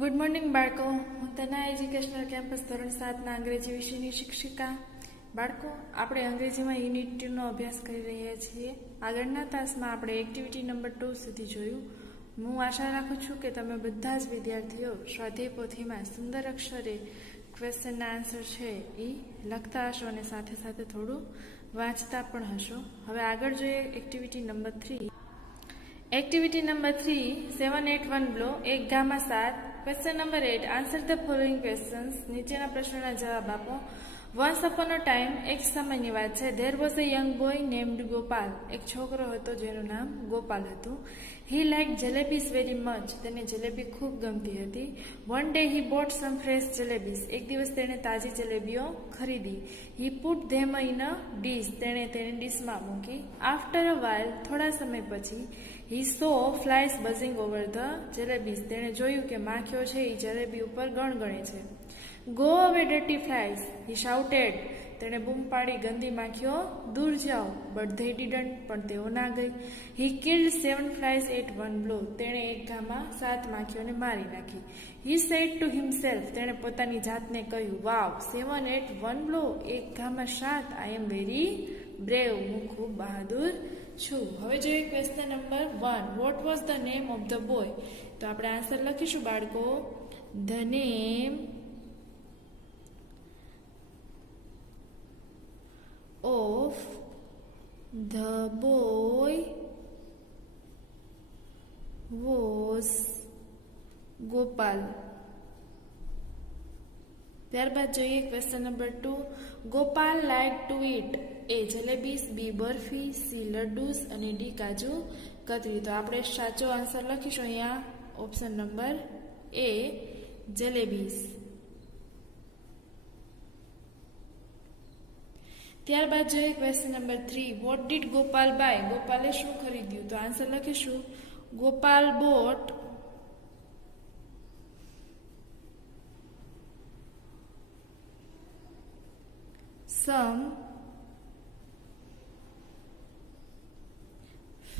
Good morning બાળકો, હું તના એજ્યુકેશનલ કેમ્પસ ધોરણ 7ના અંગ્રેજી વિષયની શિક્ષિકા. બાળકો, આપણે અંગ્રેજીમાં યુનિટ 2નો અભ્યાસ કરી રહ્યા છીએ. આગળના તાસમાં આપણે એક્ટિવિટી નંબર 2 સુધી જોયું. હું આશા રાખું છું કે તમે બધા જ વિદ્યાર્થીઓ સ્વાધ્યાય પોથીમાં સુંદર અક્ષરે ક્વેશ્ચનના આન્સર છે એ લખતા હશો અને સાથે સાથે થોડું વાંચતા પણ હશો. હવે આગળ જોઈએ એક્ટિવિટી નંબર 3. એક્ટિવિટી નંબર 3, 7, 8, 1 બ્લો, એક ગામા 7. Question number 8, answer the following questions. નીચેના પ્રશ્નોના જવાબ આપો. વન્સ અપોન અ ટાઈમ, એક સમયની વાત છે. There was a young boy named Gopal. એક છોકરો હતો જેનું નામ ગોપાલ હતું. He like jalebis very much. તેને જલેબી ખૂબ ગમતી હતી. One day he bought some fresh jalebis. એક દિવસ તેણે તાજી જલેબીઓ ખરીદી. He put them in a dish. તેણે તેને ડીશમાં મૂકી. આફ્ટર અ વાઇલ, થોડા સમય પછી, he saw flies buzzing over the jalebis. તેણે જોયું કે માખીઓ છે એ જલેબી ઉપર ગણગણે છે. ગો અવે ડર્ટી ફ્લાઇઝ, હી શાઉટેડ. તેણે બૂમ પાડી, ગંદી માખીઓ દૂર જાઓ. બટ ધે ડીડન્ટ, પણ તેઓ ના ગઈ. હી કિલ્ડ 7 ફ્લાઇઝ એટ 1 બ્લો. તેણે એક ઘામાં 7 માખીઓને મારી નાખી. He said to himself. તેણે પોતાની જાતને કહ્યું, વાવ, 7 એટ 1 બ્લો, એક ઘામાં 7. આઈ એમ વેરી બ્રેવ. હું ખૂબ બહાદુર છું. હવે જોઈએ question number 1. What was the name of the boy? તો આપણે આન્સર લખીશું બાળકો. The name of the boy was Gopal. ત્યારબાદ જોઈએ question number 2. Gopal like to eat a jalebis, b barfi, c laddus અને ડી કાજુ કતરી. તો આપણે સાચો આન્સર લખીશું અહીંયા ઓપ્શન નંબર એ, જલેબીસ. ત્યારબાદ જોઈએ question number 3. What did Gopal buy? ગોપાલે શું ખરીદ્યું? તો આન્સર લખીશું. Gopal bought some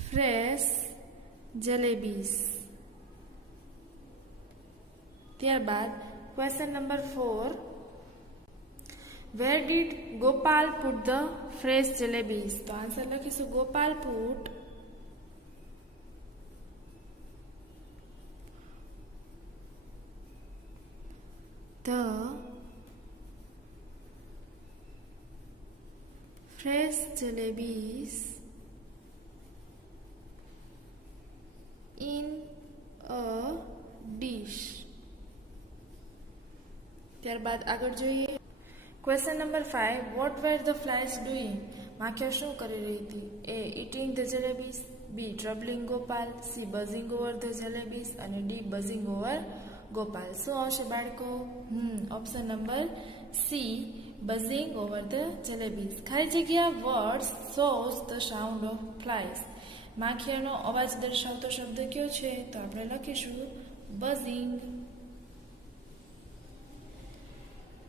fresh jalebis. ત્યારબાદ question number 4. Where did Gopal put the fresh jalebis? તો આન્સર લખીશું. Gopal put the fresh jalebis in a dish. ત્યારબાદ આગળ જોઈએ question number 5. What were the flies doing? માખીઓ શું કરી રહી હતી? A, eating the jalebis, B troubling Gopal, C buzzing over the jalebis અને ડી બઝિંગ ઓવર ગોપાલ. શું આવશે બાળકો? Option number C, buzzing over the jalebis. ખાલી જગ્યા words shows the sound of flies. માખીઓનો અવાજ દર્શાવતો શબ્દ કયો છે? તો આપણે લખીશું બઝિંગ.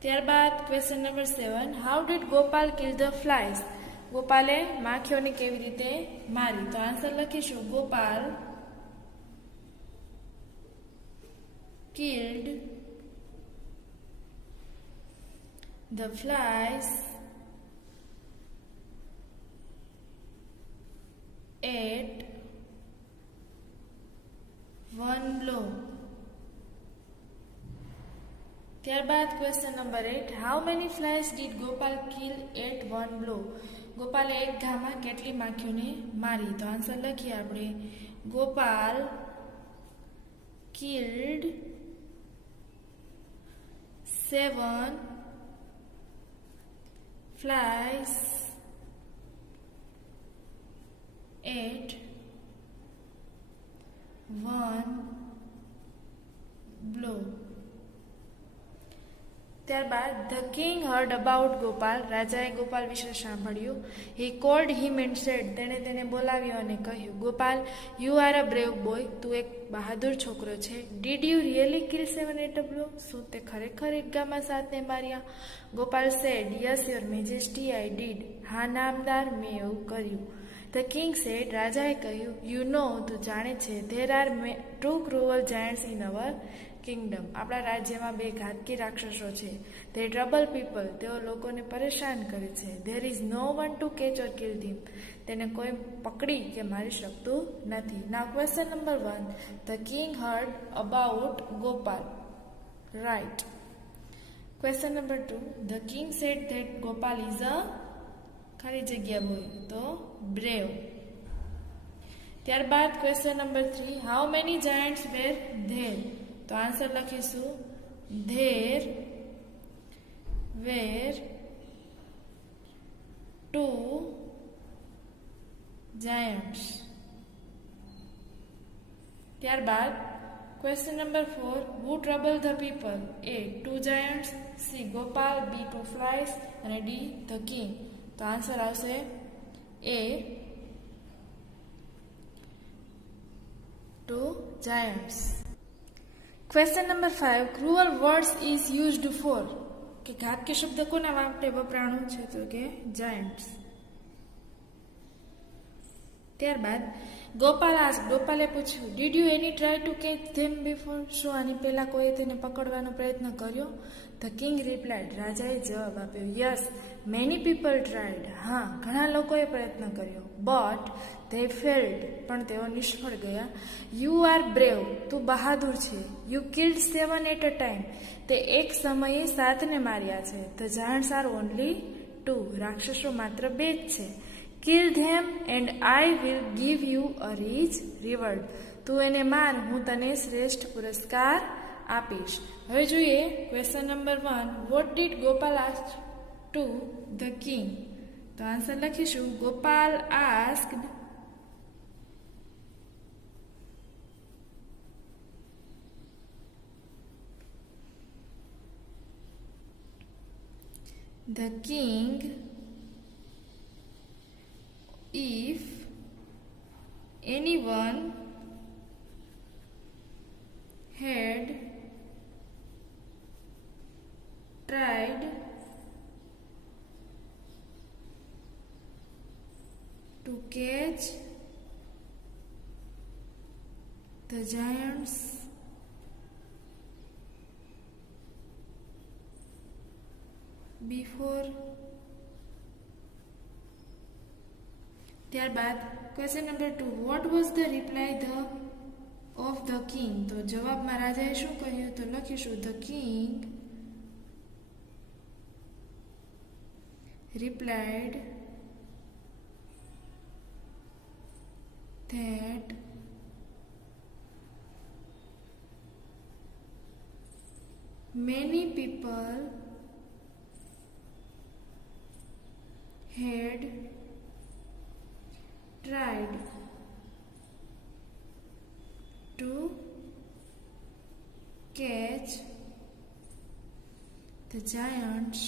ત્યારબાદ question number 7. How did Gopal kill the flies? ગોપાલે માખીઓને કેવી રીતે મારી? તો આન્સર લખીશું. Gopal killed the flies at 1 blow. ત્યારબાદ question number 8. How many flies did Gopal kill at 1 blow? ગોપાલે એક ઘામાં કેટલી માખીઓને મારી? તો આન્સર લખીએ આપણે. Gopal killed 7 flies at 1 blow. ત્યારબાદ the king heard about Gopal. રાજાએ ગોપાલ વિશે સાંભળ્યું. He cold him and said. તેણે તેને બોલાવ્યો અને કહ્યું, Gopal, you are a brave boy. તું એક બહાદુર છોકરો છે. Did you really kill 7 at a blow? શું તે ખરેખર એક ગામાં 7ને માર્યા? Gopal said, yes your majesty, I did. હા નામદાર, મેં એવું કર્યું. The king said, રાજાએ કહ્યું, you know, તું જાણે છે, there are two cruel giants in our kingdom. આપણા રાજ્યમાં 2 ઘાતકી રાક્ષસો છે. They trouble people. તેઓ લોકોને પરેશાન કરે છે. There is no one to catch or kill them. તેને કોઈ પકડી કે મારી શકતું નથી. Now question number 1. The king heard about Gopal. Right. Question number 2. The king said that Gopal is a ખાલી જગ્યા બોય તો બ્રેવ. ત્યારબાદ question number 3. How many giants were there. તો આન્સર લખીશું ધેર વેર 2 જાયન્ટ્સ. ત્યારબાદ question number 4. Who trouble the people. A 2 Giants, C Gopal, B 2 ફ્લાઇઝ અને D the king. તો આન્સર આવશે A 2 giants. Question number 5. Cruel words is used four. કે ઘાતકી શબ્દ કોના માટે વપરાણું છે તો કે જાયન્ટ્સ. ત્યારબાદ ગોપાલે પૂછ્યું did you any try to catch ધેમ બિફોર. શું આની પહેલા કોઈએ તેને પકડવાનો પ્રયત્ન કર્યો? The king replied. રાજાએ જવાબ આપ્યો યસ મેની પીપલ ટ્રાયડ. હા, ઘણા લોકોએ પ્રયત્ન કર્યો. But they failed. પણ તેઓ નિષ્ફળ ગયા. You are brave. તું બહાદુર છે. You killed 7 at a time. તે એક સમયે 7ને માર્યા છે. The giants are only 2. રાક્ષસો માત્ર 2 જ છે. Kill them and I will give you a rich reward. તું એને માર, હું તને શ્રેષ્ઠ પુરસ્કાર આપીશ. હવે જોઈએ question number 1. Vote did Gopal ask to the king. તો આન્સર લખીશું Gopal asked the king if anyone had tried to catch the giants before. ત્યારબાદ question number 2. Vote was the reply of the king. તો જવાબમાં રાજાએ શું કહ્યું તો લખીશું the king replied that many people had tried to catch the giants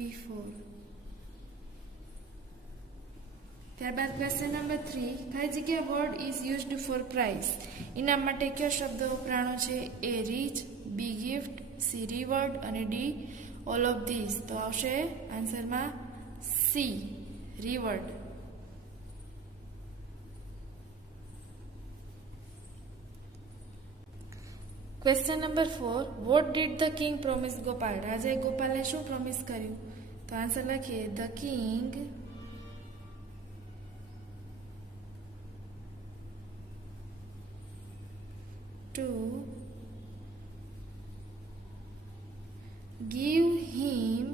before. ત્યારબાદ question number 3. કઈ જગ્યાએ word is used for prize. ઇનામ માટે કયો શબ્દ વપરાણો છે? A rich, B gift, C reward અને D ઓલ ઓફ ધીસ. તો આવશે આન્સરમાં C reward. Question number 4. What did the king promise Gopal. રાજાએ ગોપાલને શું પ્રોમિસ કર્યું? તો આન્સર લખીએ the king to give him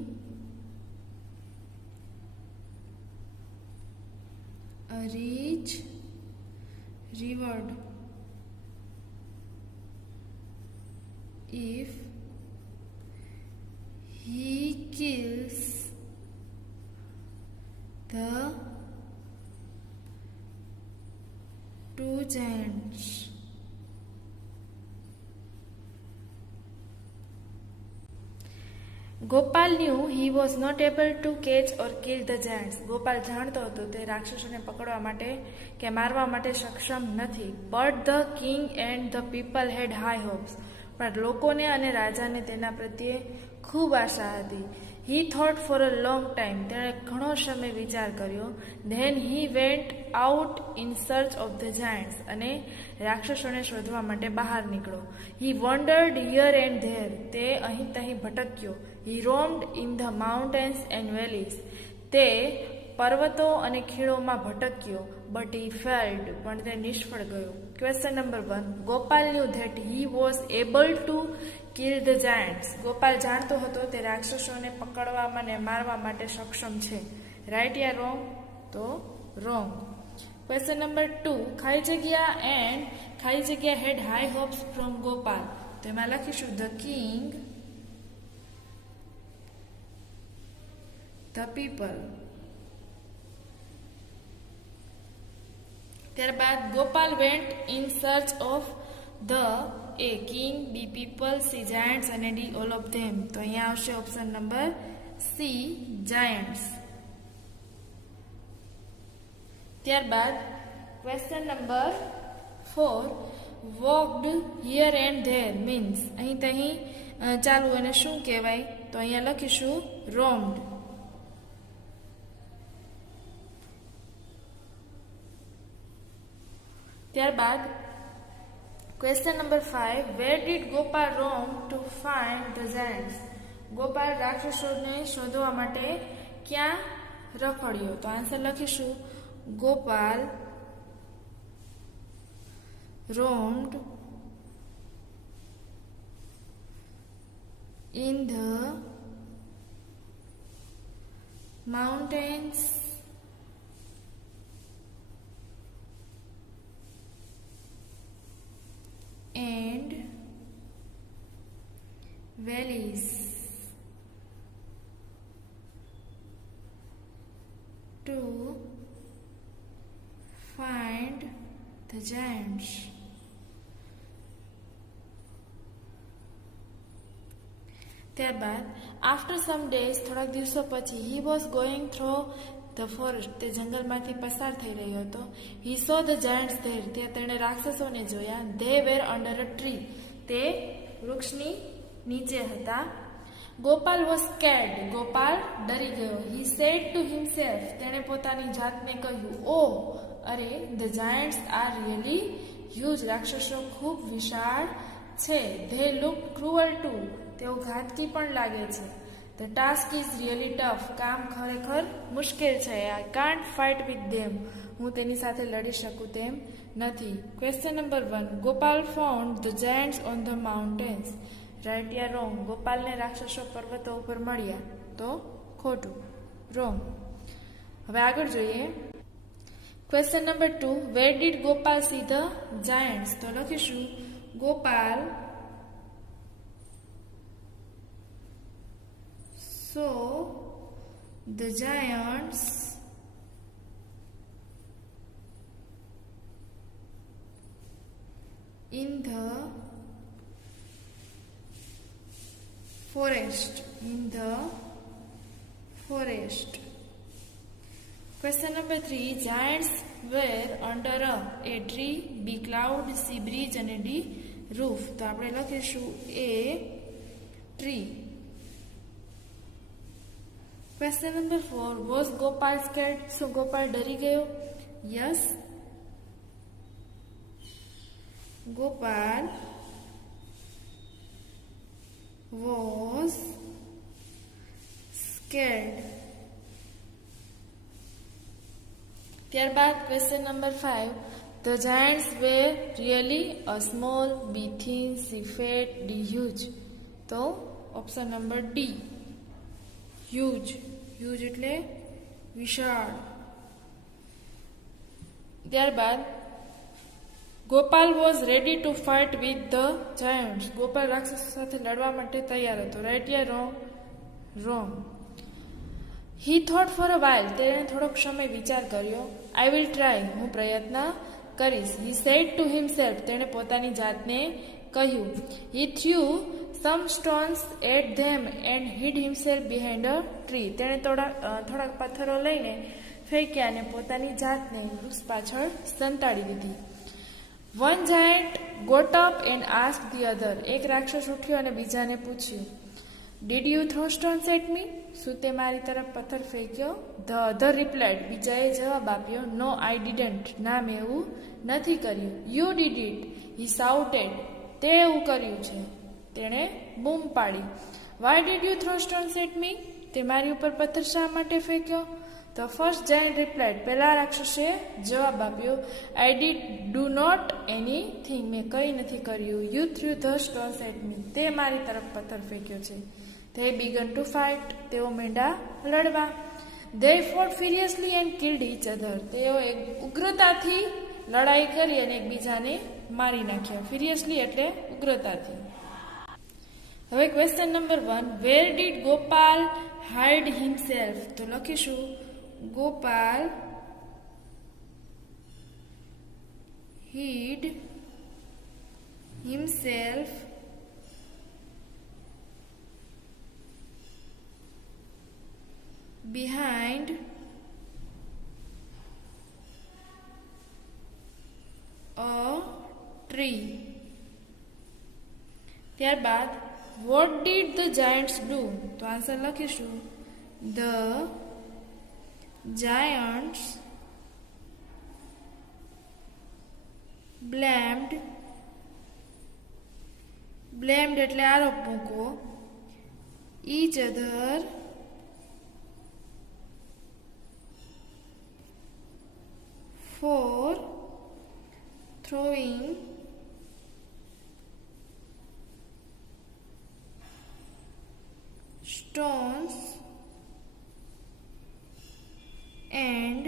a rich reward if he kills the 2 giants. Gopal knew he was not able to catch or kill the giants. Gopal જાણતો હતો તે રાક્ષસોને પકડવા માટે કે મારવા માટે સક્ષમ નથી. But the king and the people had high hopes. પણ લોકોને અને રાજાને તેના પ્રત્યે ખૂબ આશા હતી. He thought for a long time, તેણે ઘણો સમય વિચાર કર્યો. Then he went out in search of the giants, અને રાક્ષસોને શોધવા માટે બહાર નીકળો. He wandered here and there, તે અહીં તહીં ભટક્યો. He roamed in the mountains and valleys, તે પર્વતો અને ખીણોમાં ભટક્યો. બટ હી ફેલ્ડ, પણ તે નિષ્ફળ ગયો. Question number 1. Gopal knew that he was able to kill the giants. Gopal જાણતો હતો તે રાક્ષસોને પકડવામાં અને મારવા માટે સક્ષમ છે. રાઈટ યા રોંગ? તો રોંગ. Question number 2. ખાલી જગ્યા એન્ડ ખાલી જગ્યા had high hopes from Gopal. તો એમાં લખીશું ધ કિંગ, ધ પીપલ. ત્યારબાદ Gopal went in search of the A king, B people, C giants અને ડી ઓલ ઓફ ધેમ. તો અહીંયા આવશે ઓપ્શન નંબર સી જાયન્ટ્સ. ત્યારબાદ question number 4. Walked here and there means અહીં તહીં ચાલવું એને શું કહેવાય? તો અહીંયા લખીશું રોમ્ડ. ત્યારબાદ question number 5. Where did Gopal roam to find the giants. Gopal રાક્ષસોને શોધવા માટે ક્યાં રખડ્યો? તો આન્સર લખીશું Gopal roamed in the mountains and valleys to find the giants. ત્યારબાદ આફ્ટર સમ ડેઝ, થોડાક દિવસો પછી, he was going through the forest, તે જંગલમાંથી પસાર થઈ રહ્યો હતો. He saw the giants there, ત્યાં તેણે રાક્ષસોને જોયા. They were under a tree, તે વૃક્ષની નીચે હતા. ગોપાલ વોઝ સ્કેર્ડ, ગોપાલ ડરી ગયો. હી સેડ ટુ હિમસેલ્ફ, તેણે પોતાની જાતને કહ્યું, ઓહ અરે, the giants are really huge, રાક્ષસો ખૂબ વિશાળ છે. ધે લુક ક્રુઅલ ટુ, તેઓ ઘાતકી પણ લાગે છે. The task is really tough, કામ ખરેખર મુશ્કેલ છે. I can't fight with them, હું તેની સાથે લડી શકું તેમ નથી. Question number 1. Gopal found the giants on the mountains. Right યા રોંગ? ગોપાલને રાક્ષસો પર્વતો ઉપર મળ્યા. તો ખોટું, રોંગ. હવે આગળ જોઈએ. Question number 2. Wear did Gopal see the Giants. તો લખીશું Gopal saw the giants in the forest. Question number 3. Giants were under a tree, B cloud, C bridge and D roof. તો આપણે લખીશું A tree. Question number 4. Was Gopal scared? So Gopal ડરી ગયો? Yes. Gopal was scared. ત્યારબાદ question number 5. The giants were really a small, B thin, C fat, D huge. તો option number D. Huge એટલે વિશાળ. ત્યારબાદ Gopal was ready to fight with the giants. Gopal રાક્ષસો સાથે લડવા માટે તૈયાર હતો. રાઈટ યા wrong? Wrong. He thought for a while, તેણે થોડોક સમય વિચાર કર્યો. આઈ વિલ ટ્રાય, હું પ્રયત્ન કરીશ. હી સેડ ટુ હિમસેલ્ફ, તેણે પોતાની જાતને કહ્યું. He threw some stones at them and hid himself behind a tree. તેણે થોડાક પથ્થરો લઈને ફેંક્યા અને પોતાની જાતને વૃક્ષ પાછળ સંતાડી દીધી. One giant got up and asked the other. એક રાક્ષસ ઉઠ્યો અને બીજાને પૂછ્યું. Did you throw stones at me? શું તે મારી તરફ પથ્થર ફેંક્યો? ધ અધર રિપ્લાઇડ, બીજાએ જવાબ આપ્યો, નો આઈ ડીડન્ટ, ના મેં એવું નથી કર્યું. You did it, he shouted, તે એવું કર્યું છે, તેણે બૂમ પાડી. Why did you throw stones at me? તે મારી ઉપર પથ્થર શા માટે ફેંક્યો? ધ ફર્સ્ટ જાયન્ટ રિપ્લાઇડ, પહેલા રાક્ષસે જવાબ આપ્યો, I did do not anything, મેં કંઈ નથી કર્યું. You threw the stones at me, તે મારી તરફ પથ્થર ફેંક્યો છે. They began to fight, તેઓ માંડ્યા લડવા. They fought furiously and killed each other, તેઓ ઉગ્રતાથી લડાઈ કરી અને એકબીજાને મારી નાખ્યા. ફ્યુરિયસલી એટલે ઉગ્રતાથી. હવે question number 1, wear did Gopal hide himself? તો લખીશું Gopal hid himself behind a tree. ત્યારબાદ what did the giants do? તો આન્સર લખીશું the giants blamed એટલે આરોપ મૂકવો, each other for throwing stones and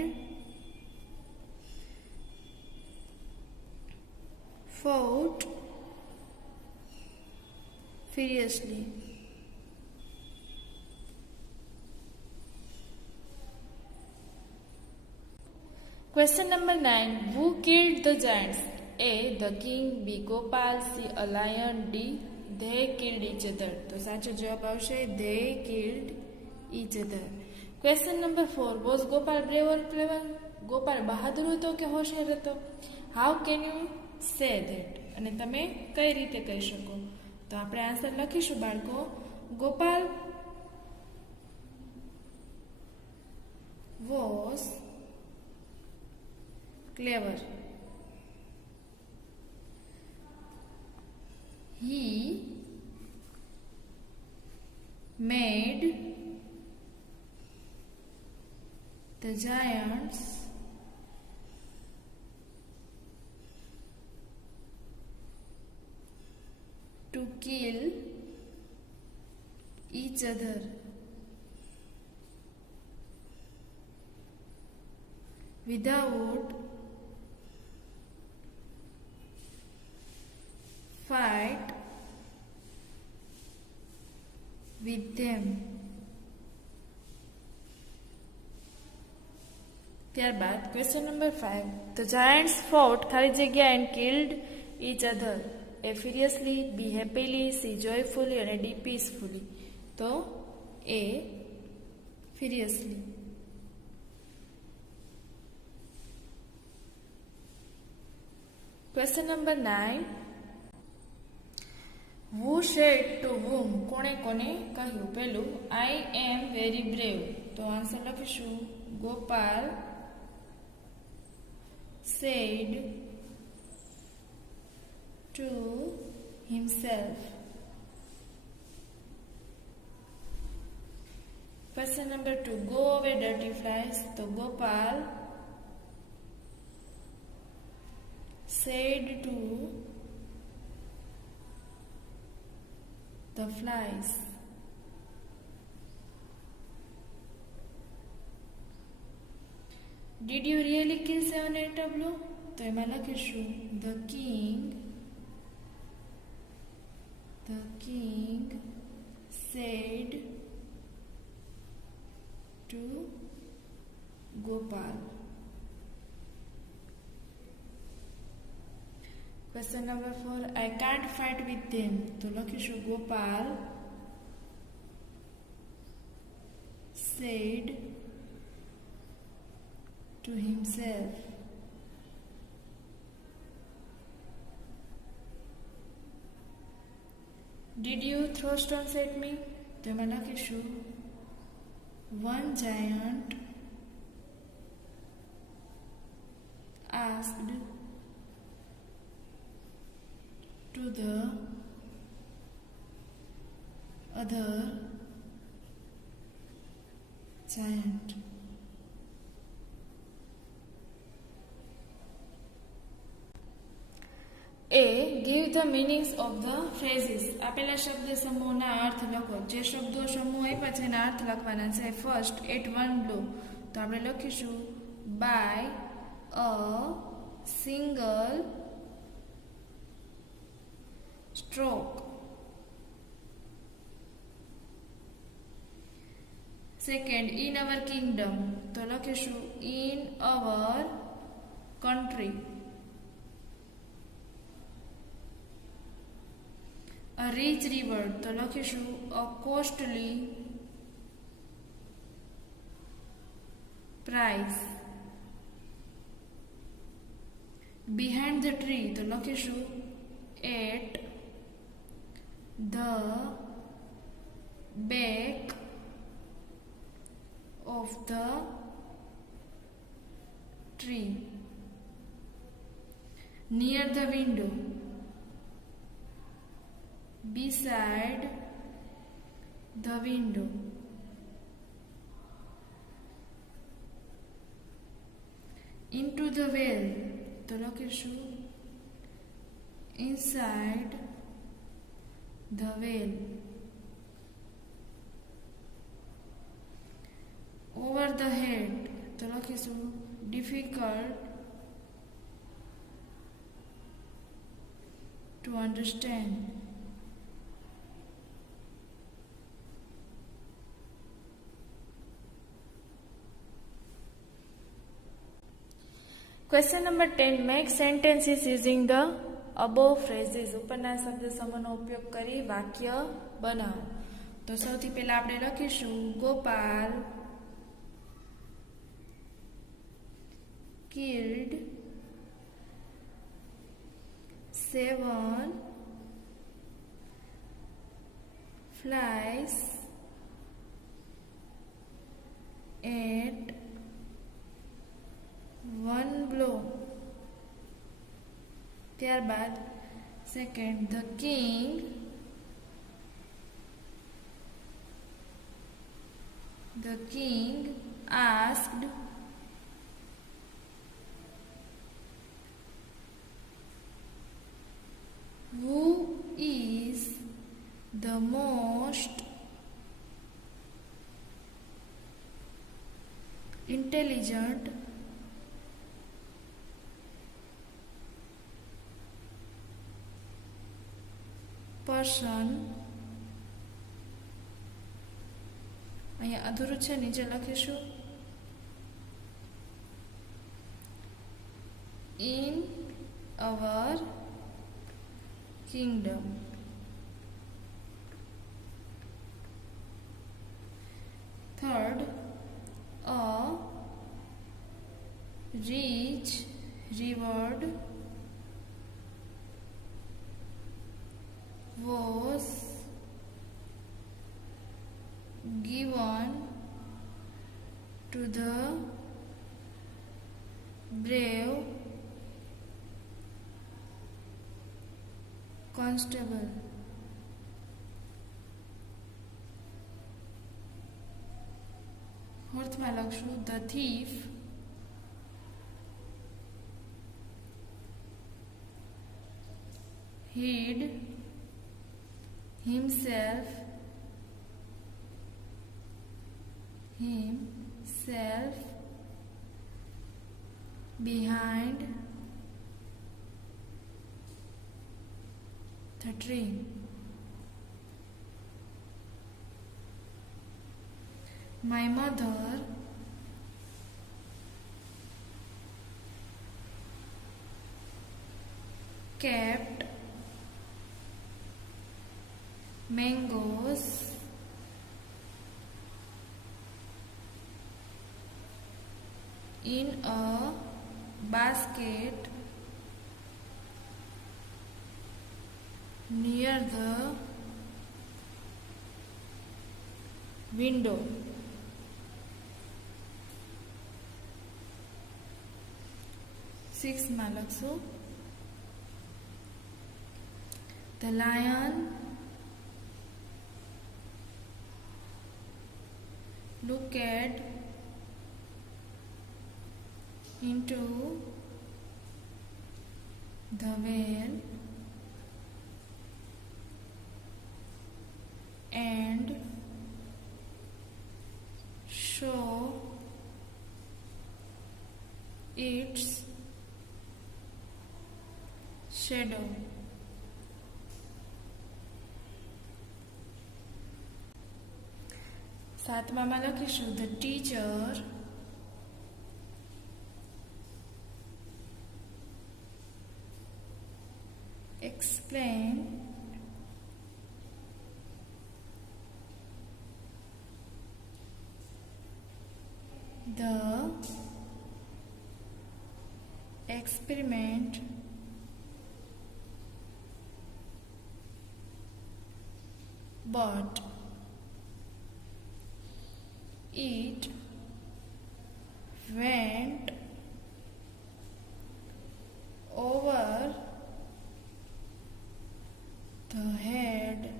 fought furiously. Question number 9. Who killed the giants? A. The king. B. Gopal. C. A lion. D. They killed each other. તો સાચો જવાબ આવશે they killed each other. Question number 4. Was Gopal brave or clever? Gopal બહાદુર હતો કે હોશિયાર હતો? How can you say that? અને તમે કઈ રીતે કહી શકો? તો આપણે આન્સર લખીશું બાળકો. Gopal was clever. He made the giants to kill each other. Without fight with them. ત્યારબાદ question number 5. The giants fought ખાલી જગ્યા and killed each other. A furiously, B happily, C joyfully અને D peacefully. તો A furiously. Question number 9. Who said to whom? કોણે કોને કહ્યું? પહેલું I am very brave. તો આન્સર લખીશું Gopal said to himself. Question number 2. Go away dirty flies. તો Gopal said to the flies. Did you really kill 7 8 W? તો એમાં લખીશું the king said to Gopal. Question number 4. I can't fight with them. તો લખીશું Gopal said to himself. Did you throw stones at me? તો એમાં લખીશું one giant asked to the other giant. A. Give the meanings of the phrases. આપેલા શબ્દ સમૂહના અર્થ લખો. જે શબ્દો સમૂહ આપ્યા છે એના અર્થ લખવાના છે. First, at one blow. તો આપણે લખીશું by a single stroke. Second, in our kingdom. તો લખીશું in our country. A rich river. તો લખીશું a costly price. Behind the tree. તો લખીશું at the back of the tree. Near the window. Beside the window. Into the well. તો લખીશું inside the well. Over the head. તો લખીશું difficult to understand. Question number 10. Make sentences using the above phrases. ઉપરના શબ્દ સમૂહનો ઉપયોગ કરી વાક્ય બનાવો. તો સૌથી પહેલા આપણે લખીશું ગોપાલ killed 7 flies at one blow. ત્યારબાદ second, the king asked who is the most intelligent person. અહીંયા અધૂરું છે, નીચે લખીશું in our kingdom. Third, a rich reward was given to the brave constable. અર્થમાં લખશું the thief hid himself behind the tree. My mother kept mangoes in a basket near the window. Six માં લખશું the lion looked into the well and saw its shadow. સાતમામાં લખીશું the teacher explained the experiment but it went over the head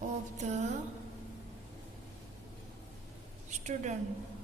of the student.